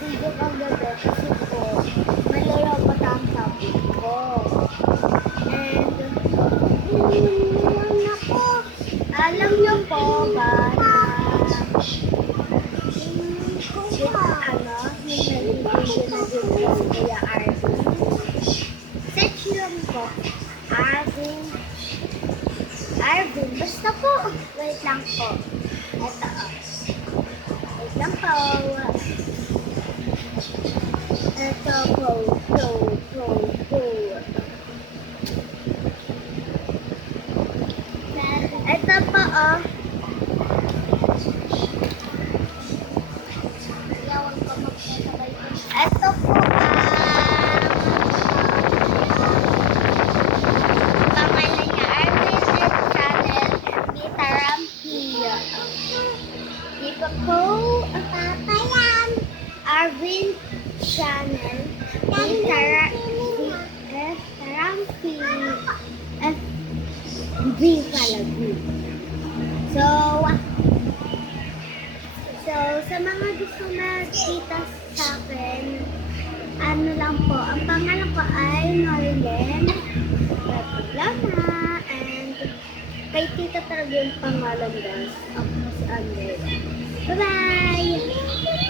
video kagabi kasi po malulobot ang topic ko. And, ako. Alam niyo po ba na yung nag-video na din ko si Kuya Arvin? Search lang po. Arvin. Basta po. Wait lang po. Ito. Wait lang po. Ito po. Ito po, oh. Ito po, pangalan niya, Arvin Channel, Tita Rampi. Di ba po, ang papayan? Arvin Channel, Tita Rampi. FB pala, B. So, sa mga gusto nakita sa akin, ano lang po, ang pangalan ko ay Norlen Lana, and kay tita talaga yung pangalan guys. Ako si Andre. Bye-bye!